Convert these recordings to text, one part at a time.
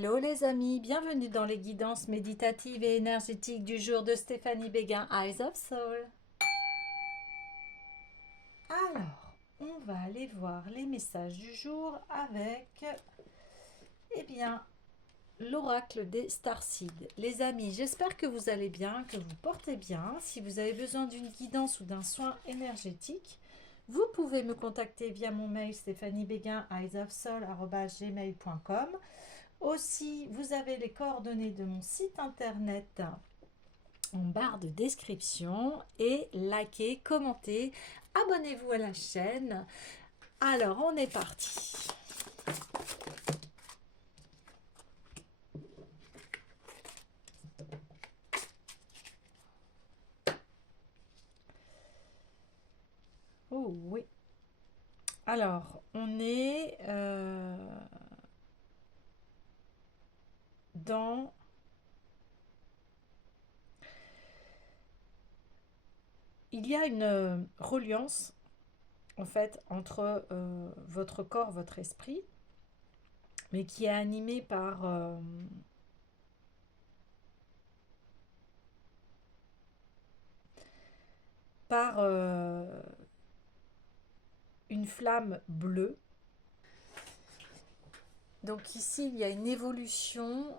Hello les amis, bienvenue dans les guidances méditatives et énergétiques du jour de Stéphanie Béguin, Eyes of Soul. Alors, on va aller voir les messages du jour avec, eh bien, l'oracle des Starseeds. Les amis, j'espère que vous allez bien, que vous portez bien. Si vous avez besoin d'une guidance ou d'un soin énergétique, vous pouvez me contacter via mon mail stephaniebéguin@gmail.com. Aussi, vous avez les coordonnées de mon site internet en barre de description et likez, commentez, abonnez-vous à la chaîne. Alors, on est parti. Oh oui. Alors, on est dans... Il y a une reliance, en fait, entre votre corps, votre esprit, mais qui est animé par une flamme bleue. Donc ici, il y a une évolution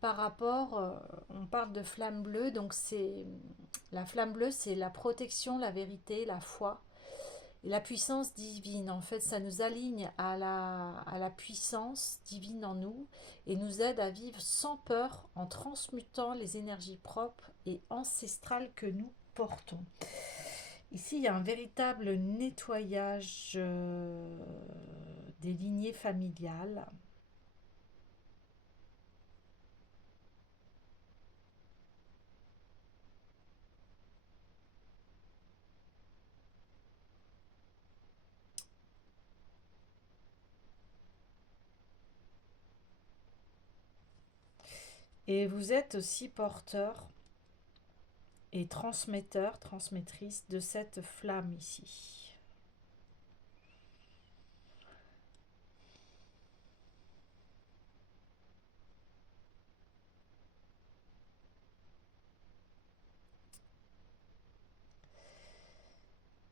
par rapport, on parle de flamme bleue, donc c'est la flamme bleue, c'est la protection, la vérité, la foi et la puissance divine. En fait, ça nous aligne à la puissance divine en nous et nous aide à vivre sans peur en transmutant les énergies propres et ancestrales que nous portons. Ici, il y a un véritable nettoyage des lignées familiales. Et vous êtes aussi porteur et transmetteur, transmettrice de cette flamme ici.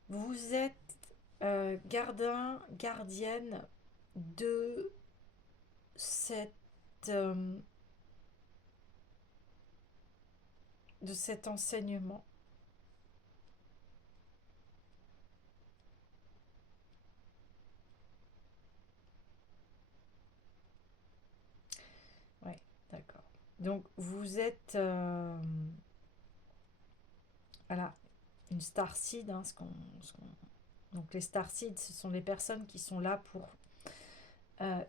Vous êtes gardien, gardienne de cette euh, de cet enseignement. Oui, d'accord. Donc vous êtes voilà, une starseed, hein, donc les starseeds, ce sont les personnes qui sont là pour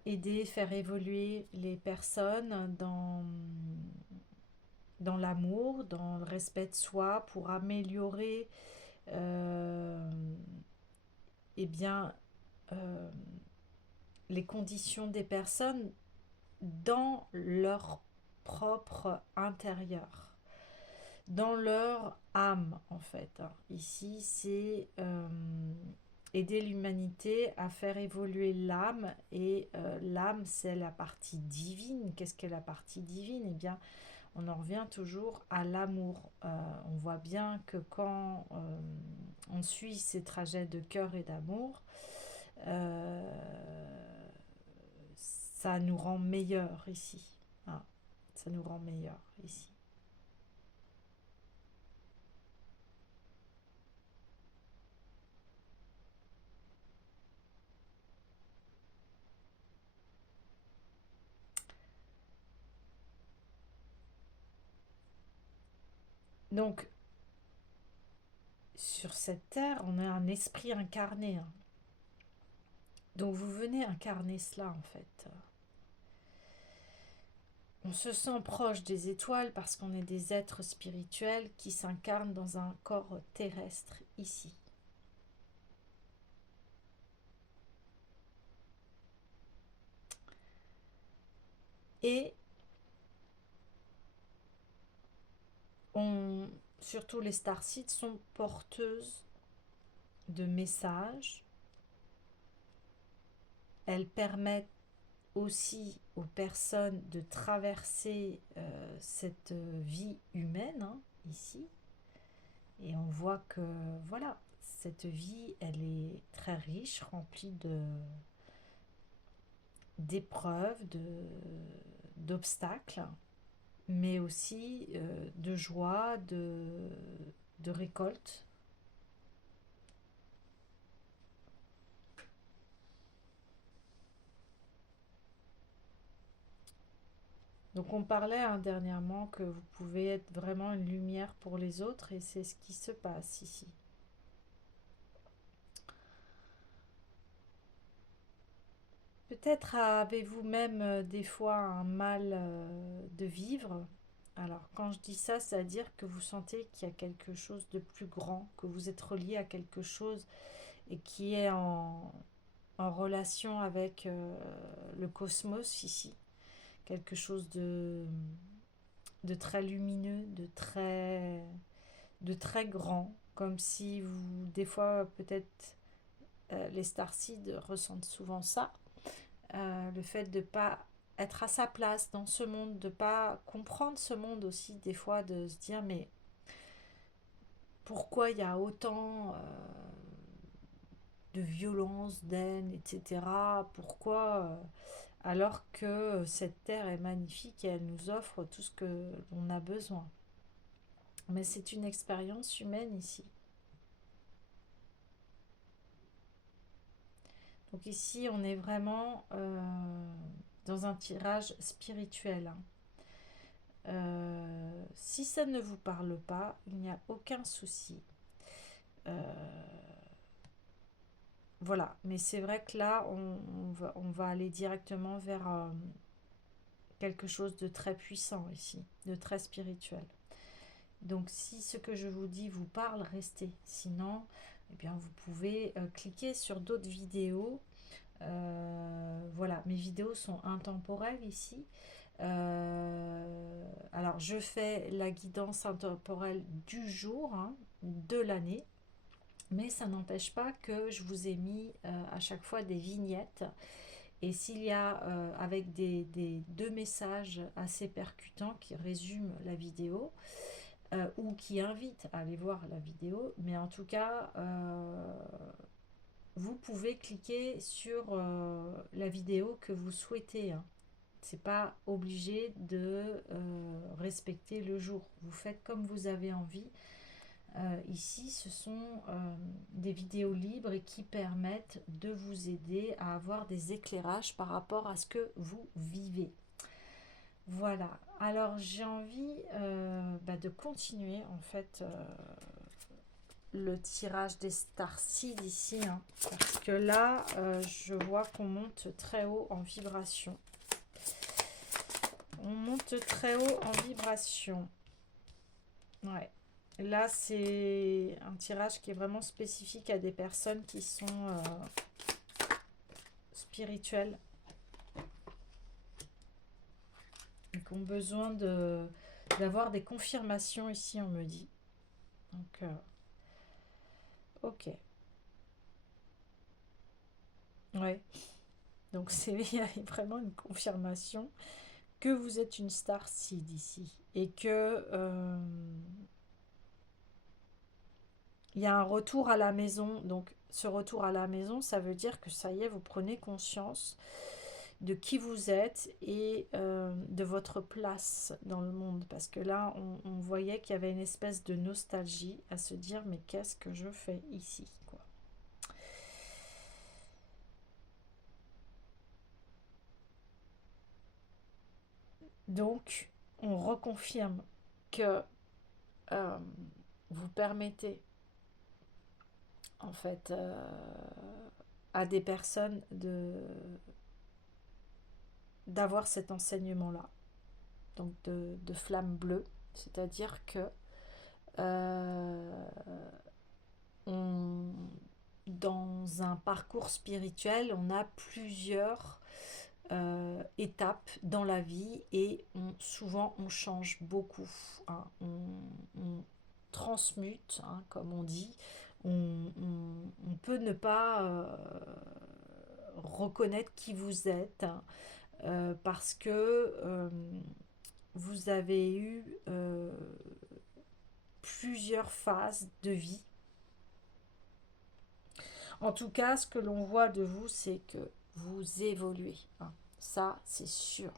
aider, faire évoluer les personnes dans l'amour, dans le respect de soi, pour améliorer euh, eh bien, euh, les conditions des personnes dans leur propre intérieur, dans leur âme en fait. Ici, c'est aider l'humanité à faire évoluer l'âme et l'âme, c'est la partie divine. Qu'est-ce qu'est la partie divine? Eh bien, on en revient toujours à l'amour. On voit bien que quand on suit ces trajets de cœur et d'amour, euh, ça nous rend meilleurs ici. Ah, ça nous rend meilleurs ici. Donc, sur cette terre, on a un esprit incarné, hein. Donc, vous venez incarner cela en fait. On se sent proche des étoiles parce qu'on est des êtres spirituels qui s'incarnent dans un corps terrestre ici. Et surtout les starseeds sont porteuses de messages. Elles permettent aussi aux personnes de traverser cette vie humaine, hein, ici. Et on voit que, voilà, cette vie, elle est très riche, remplie d'épreuves, d'obstacles, mais aussi de joie, de récolte. Donc on parlait, hein, dernièrement, que vous pouvez être vraiment une lumière pour les autres, et c'est ce qui se passe ici. Peut-être avez-vous même des fois un mal de vivre. Alors quand je dis ça, c'est-à-dire que vous sentez qu'il y a quelque chose de plus grand, que vous êtes relié à quelque chose et qui est en relation avec le cosmos ici. Quelque chose de très lumineux, de très grand, comme si vous, des fois peut-être les starseeds ressentent souvent ça, le fait de ne pas être à sa place dans ce monde, de ne pas comprendre ce monde aussi, des fois de se dire mais pourquoi il y a autant de violence, d'haine, etc. Pourquoi alors que cette terre est magnifique et elle nous offre tout ce que l'on a besoin. Mais c'est une expérience humaine ici. Donc ici, on est vraiment dans un tirage spirituel, hein. Si ça ne vous parle pas, il n'y a aucun souci. Voilà, mais c'est vrai que là, on va aller directement vers quelque chose de très puissant ici, de très spirituel. Donc si ce que je vous dis vous parle, restez. Sinon, eh bien, vous pouvez cliquer sur d'autres vidéos. Voilà, mes vidéos sont intemporelles ici. Alors, je fais la guidance intemporelle du jour, hein, de l'année, mais ça n'empêche pas que je vous ai mis à chaque fois des vignettes. Et s'il y a avec deux messages assez percutants qui résument la vidéo, ou qui invitent à aller voir la vidéo, mais en tout cas, vous pouvez cliquer sur la vidéo que vous souhaitez, hein. C'est pas obligé de respecter le jour. Vous faites comme vous avez envie. Ici, ce sont des vidéos libres et qui permettent de vous aider à avoir des éclairages par rapport à ce que vous vivez. Voilà. Alors, j'ai envie de continuer en fait le tirage des starseeds ici, hein, parce que là, je vois qu'on monte très haut en vibration. On monte très haut en vibration. Ouais. Là, c'est un tirage qui est vraiment spécifique à des personnes qui sont spirituelles et qui ont besoin d'avoir des confirmations ici, on me dit. Donc, ok. Ouais. Donc, il y a vraiment une confirmation que vous êtes une starseed ici et que il y a un retour à la maison. Donc, ce retour à la maison, ça veut dire que ça y est, vous prenez conscience de qui vous êtes et de votre place dans le monde. Parce que là, on voyait qu'il y avait une espèce de nostalgie à se dire, mais qu'est-ce que je fais ici, quoi. Donc, on reconfirme que euh, vous permettez, en fait, à des personnes d'avoir cet enseignement-là, donc de flamme bleue, c'est-à-dire que euh, on, dans un parcours spirituel, on a plusieurs étapes dans la vie et souvent on change beaucoup, hein. On transmute, hein, comme on dit. On peut ne pas reconnaître qui vous êtes, hein. parce que vous avez eu plusieurs phases de vie. En tout cas, ce que l'on voit de vous, c'est que vous évoluez, hein. Ça, c'est sûr.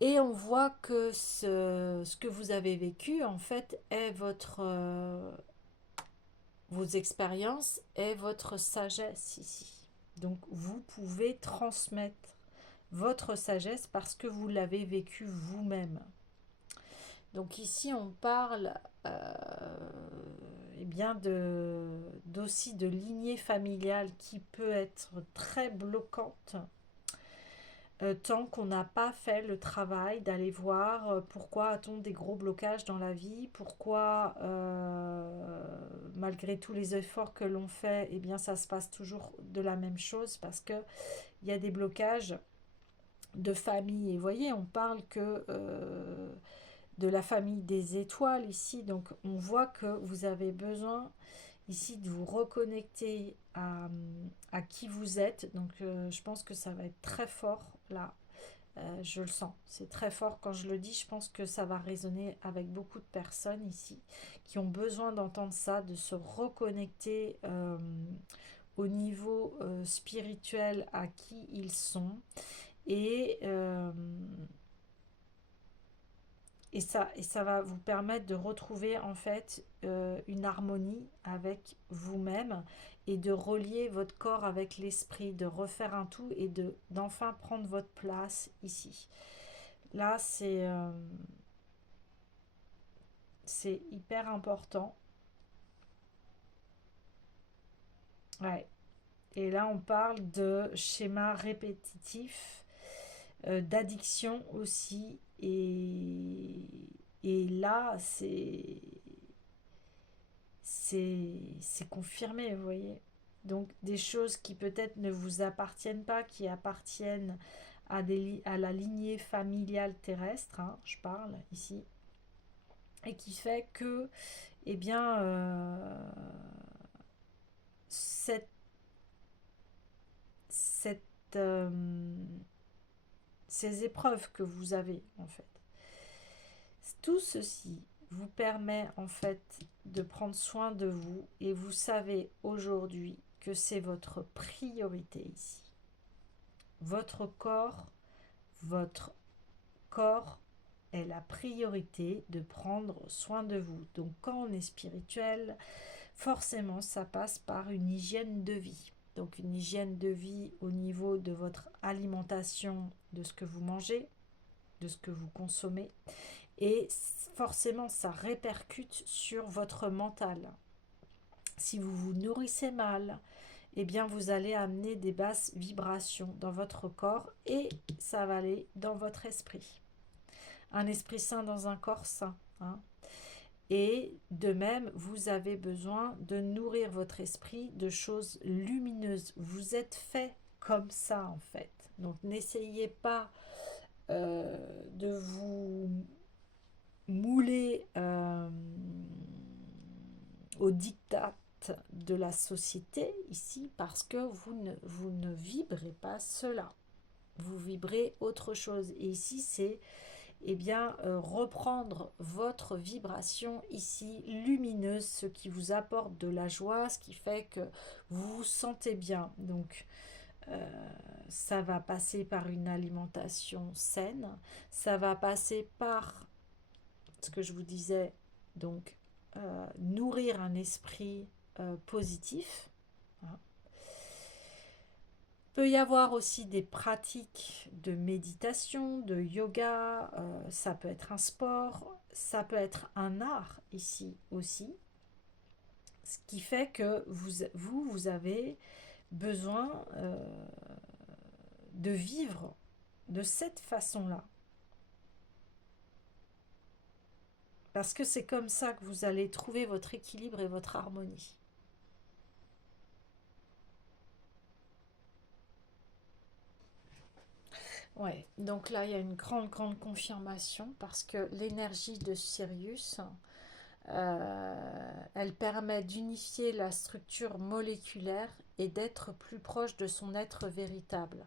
Et on voit que ce que vous avez vécu, en fait, est vos expériences est votre sagesse ici. Donc, vous pouvez transmettre votre sagesse parce que vous l'avez vécu vous-même. Donc ici, on parle eh bien d'aussi de lignée familiale qui peut être très bloquante tant qu'on n'a pas fait le travail d'aller voir pourquoi a-t-on des gros blocages dans la vie, pourquoi malgré tous les efforts que l'on fait, eh bien ça se passe toujours de la même chose parce que il y a des blocages de famille. Et vous voyez, on parle que de la famille des étoiles ici, donc on voit que vous avez besoin ici de vous reconnecter à qui vous êtes. Donc je pense que ça va être très fort là. Je le sens, c'est très fort quand je le dis. Je pense que ça va résonner avec beaucoup de personnes ici qui ont besoin d'entendre ça, de se reconnecter au niveau spirituel à qui ils sont. Et, euh, et ça va vous permettre de retrouver en fait une harmonie avec vous-même et de relier votre corps avec l'esprit, de refaire un tout et d'enfin prendre votre place ici. Là, c'est hyper important. Ouais. Et là, on parle de schéma répétitif, d'addiction aussi. Et là, c'est confirmé, vous voyez. Donc des choses qui peut-être ne vous appartiennent pas, qui appartiennent à la lignée familiale terrestre, hein, je parle ici, et qui fait que, eh bien, cette, cette, euh, ces épreuves que vous avez, en fait, tout ceci vous permet en fait de prendre soin de vous et vous savez aujourd'hui que c'est votre priorité ici. Votre votre corps est la priorité de prendre soin de vous. Donc quand on est spirituel, forcément ça passe par une hygiène de vie. Donc une hygiène de vie au niveau de votre alimentation, de ce que vous mangez, de ce que vous consommez. Et forcément ça répercute sur votre mental. Si vous vous nourrissez mal, eh bien vous allez amener des basses vibrations dans votre corps et ça va aller dans votre esprit. Un esprit sain dans un corps sain, hein. Et de même, vous avez besoin de nourrir votre esprit de choses lumineuses. Vous êtes fait comme ça en fait. Donc n'essayez pas de vous mouler au diktat de la société ici parce que vous ne vibrez pas cela. Vous vibrez autre chose. Et ici, c'est eh bien, reprendre votre vibration ici lumineuse, ce qui vous apporte de la joie, ce qui fait que vous vous sentez bien. Donc, ça va passer par une alimentation saine, ça va passer par ce que je vous disais, donc nourrir un esprit positif, hein. Peut y avoir aussi des pratiques de méditation, de yoga, ça peut être un sport, ça peut être un art ici aussi, ce qui fait que vous avez besoin de vivre de cette façon-là. Parce que c'est comme ça que vous allez trouver votre équilibre et votre harmonie. Ouais, donc là il y a une grande confirmation parce que l'énergie de Sirius, elle permet d'unifier la structure moléculaire et d'être plus proche de son être véritable.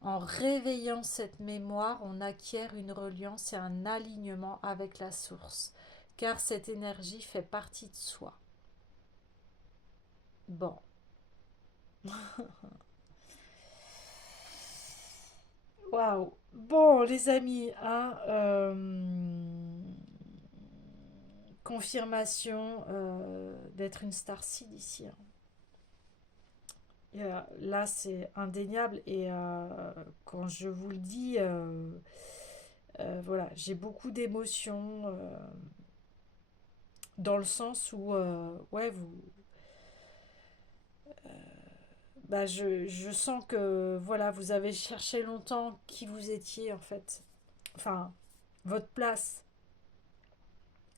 En réveillant cette mémoire, on acquiert une reliance et un alignement avec la source, car cette énergie fait partie de soi. Bon, waouh. Bon, les amis, hein, confirmation d'être une star seed ici, hein. Là, c'est indéniable et quand je vous le dis, voilà, j'ai beaucoup d'émotions dans le sens où, ouais, bah, je sens que, voilà, vous avez cherché longtemps qui vous étiez en fait, enfin, votre place.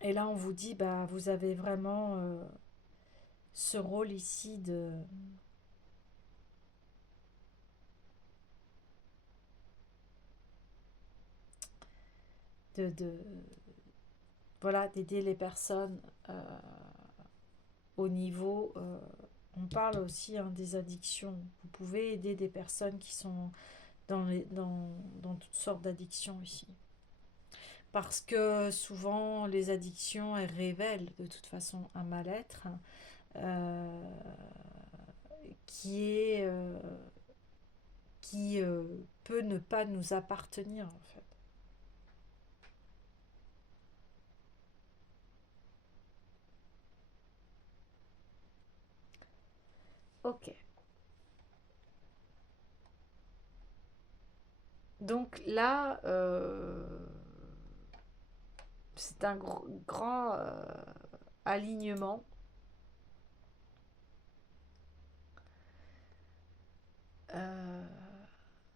Et là, on vous dit, bah, vous avez vraiment ce rôle ici de voilà, d'aider les personnes au niveau. On parle aussi hein, des addictions. Vous pouvez aider des personnes qui sont dans toutes sortes d'addictions ici. Parce que souvent, les addictions, elles révèlent de toute façon un mal-être euh, qui est qui peut ne pas nous appartenir en fait. Ok. Donc là, c'est un grand alignement, euh,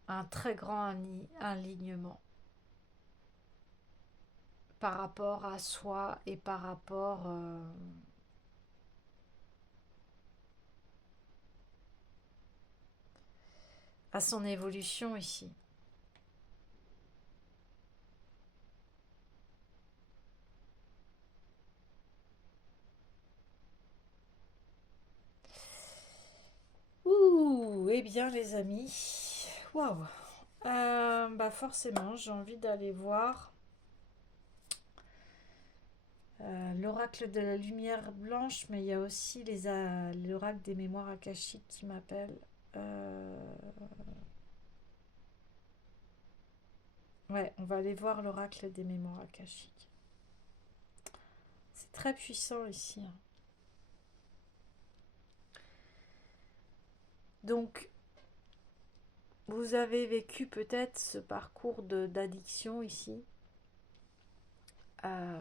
un très grand alignement par rapport à soi et par rapport à son évolution ici. Ouh, eh bien les amis, waouh. Bah forcément, j'ai envie d'aller voir l'oracle de la lumière blanche, mais il y a aussi l'oracle des mémoires akashiques qui m'appelle. Euh, ouais, on va aller voir l'oracle des mémoires akashiques. C'est très puissant ici, hein. Donc, vous avez vécu peut-être ce parcours d'addiction ici, euh,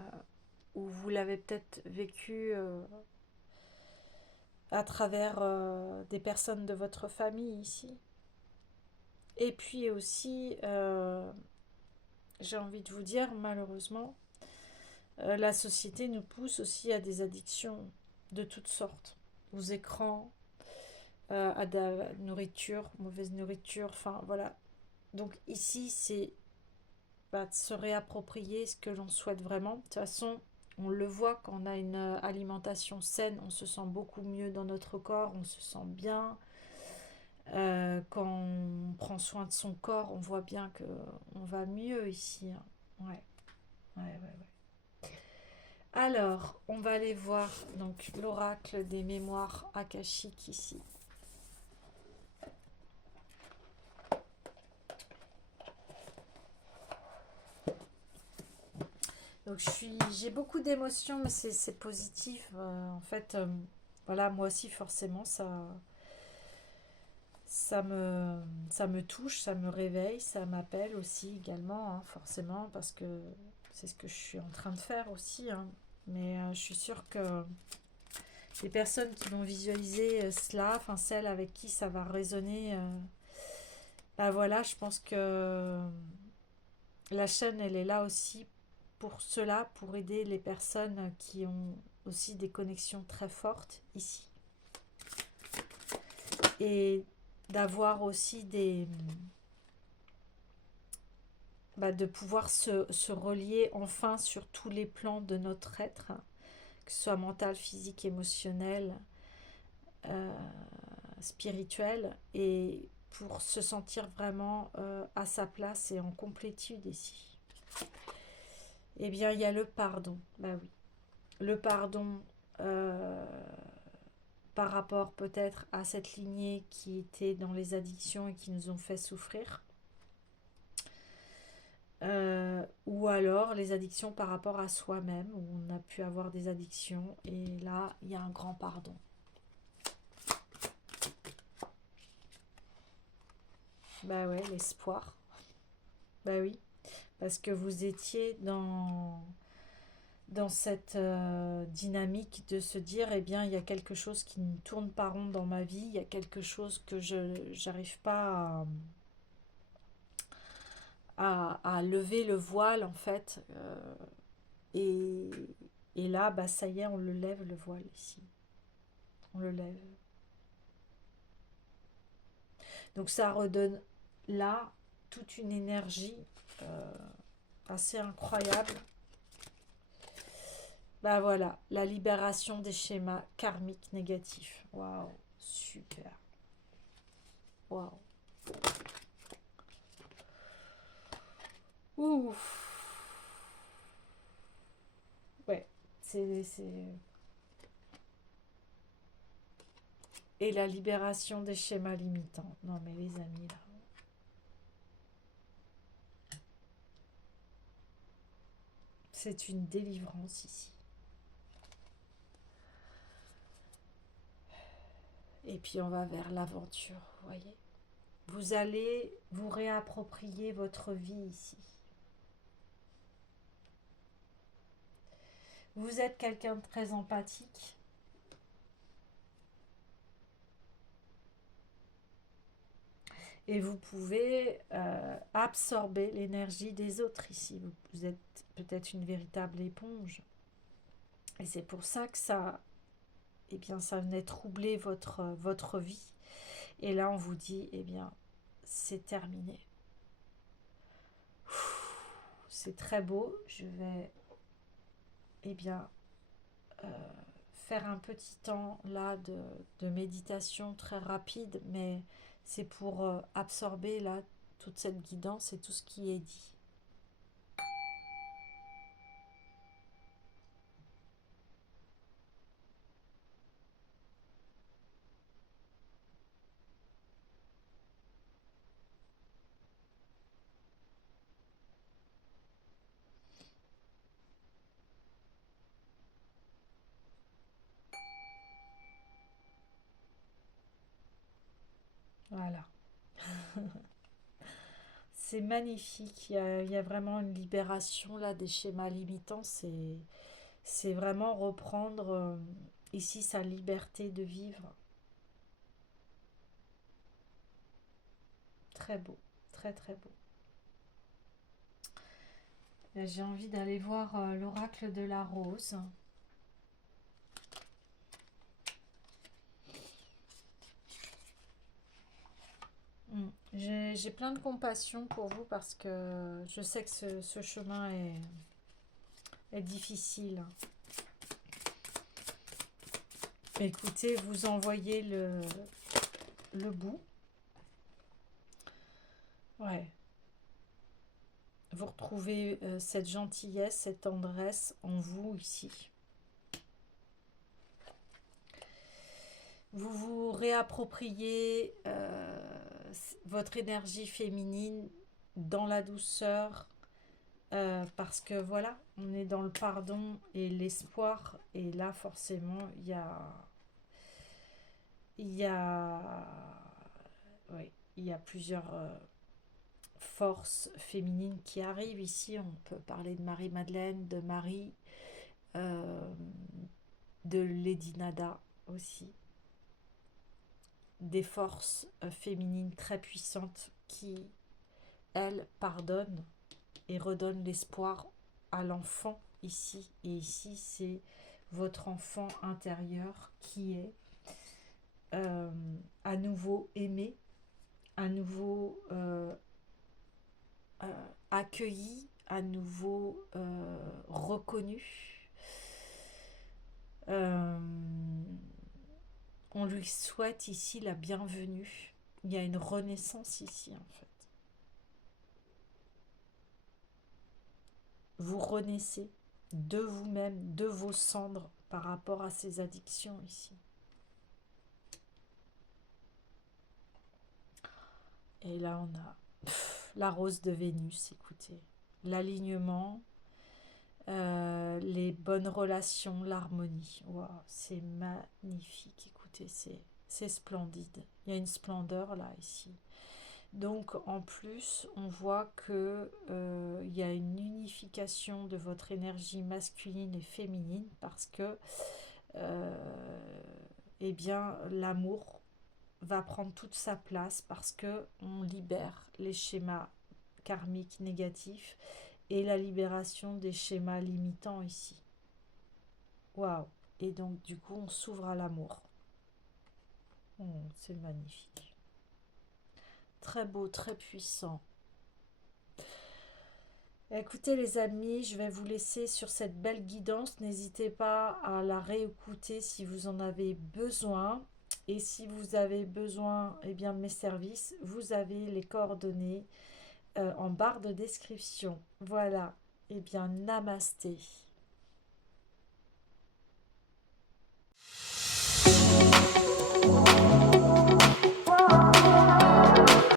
ou vous l'avez peut-être vécu à travers des personnes de votre famille ici. Et puis aussi, j'ai envie de vous dire, malheureusement, la société nous pousse aussi à des addictions de toutes sortes, aux écrans, à de la nourriture, mauvaise nourriture, enfin voilà. Donc ici, c'est bah, de se réapproprier ce que l'on souhaite vraiment. De toute façon, on le voit quand on a une alimentation saine, on se sent beaucoup mieux dans notre corps, on se sent bien. Quand on prend soin de son corps, on voit bien que on va mieux ici, hein. Ouais, ouais, ouais, ouais. Alors, on va aller voir donc l'oracle des mémoires akashiques ici. Donc j'ai beaucoup d'émotions, mais c'est positif. En fait, voilà, moi aussi forcément ça me, ça me touche, ça me réveille, ça m'appelle aussi également, hein, forcément, parce que c'est ce que je suis en train de faire aussi, hein. Mais je suis sûre que les personnes qui vont visualiser cela, enfin celles avec qui ça va résonner, bah voilà, je pense que la chaîne, elle est là aussi pour cela, pour aider les personnes qui ont aussi des connexions très fortes ici. Et d'avoir aussi bah, de pouvoir se relier enfin sur tous les plans de notre être, que ce soit mental, physique, émotionnel, euh, spirituel, et pour se sentir vraiment à sa place et en complétude ici. Eh bien, il y a le pardon. Bah oui. Le pardon euh, par rapport peut-être à cette lignée qui était dans les addictions et qui nous ont fait souffrir. Ou alors les addictions par rapport à soi-même, où on a pu avoir des addictions. Et là, il y a un grand pardon. Bah ouais, l'espoir. Bah oui, parce que vous étiez dans cette dynamique de se dire, eh bien, il y a quelque chose qui ne tourne pas rond dans ma vie, il y a quelque chose que je j'arrive pas à lever le voile, en fait. Et, et là, bah, ça y est, on le lève, le voile, ici. On le lève. Donc ça redonne là toute une énergie euh, assez incroyable. Bah voilà, la libération des schémas karmiques négatifs. Waouh, super. Waouh. Ouf. Ouais, c'est... Et la libération des schémas limitants. Non mais les amis, là. C'est une délivrance ici. Et puis on va vers l'aventure, vous voyez. Vous allez vous réapproprier votre vie ici. Vous êtes quelqu'un de très empathique. Et vous pouvez absorber l'énergie des autres ici. Vous êtes peut-être une véritable éponge. Et c'est pour ça que ça, eh bien, ça venait troubler votre vie. Et là, on vous dit, eh bien, c'est terminé. C'est très beau. Je vais, eh bien, euh, faire un petit temps là de méditation très rapide, mais c'est pour absorber là toute cette guidance et tout ce qui est dit. Voilà. C'est magnifique. Il y a vraiment une libération là des schémas limitants. C'est vraiment reprendre ici sa liberté de vivre. Très beau, très très beau. J'ai envie d'aller voir l'oracle de la rose. J'ai plein de compassion pour vous parce que je sais que ce chemin est difficile. Écoutez, vous envoyez le bout. Ouais. Vous retrouvez cette gentillesse, cette tendresse en vous ici. Vous vous réappropriez votre énergie féminine dans la douceur parce que voilà, on est dans le pardon et l'espoir et là forcément il y a oui, il y a plusieurs forces féminines qui arrivent ici. On peut parler de Marie-Madeleine, de Marie, euh, de Lady Nada aussi. Des forces féminines très puissantes qui, elles, pardonnent et redonnent l'espoir à l'enfant ici. Et ici, c'est votre enfant intérieur qui est euh, à nouveau aimé, à nouveau accueilli, à nouveau reconnu. Euh, on lui souhaite ici la bienvenue. Il y a une renaissance ici, en fait. Vous renaissez de vous-même, de vos cendres par rapport à ces addictions ici. Et là, on a la rose de Vénus, écoutez. L'alignement, les bonnes relations, l'harmonie. Wow, c'est magnifique, écoutez, c'est splendide. Il y a une splendeur là, ici. Donc en plus, on voit que il y a une unification de votre énergie masculine et féminine parce que eh bien l'amour va prendre toute sa place parce que on libère les schémas karmiques négatifs et la libération des schémas limitants ici. Waouh! Et donc du coup, on s'ouvre à l'amour. C'est magnifique. Très beau, très puissant. Écoutez les amis, je vais vous laisser sur cette belle guidance. N'hésitez pas à la réécouter si vous en avez besoin. Et si vous avez besoin eh bien, de mes services, vous avez les coordonnées en barre de description. Voilà. Eh bien, namasté.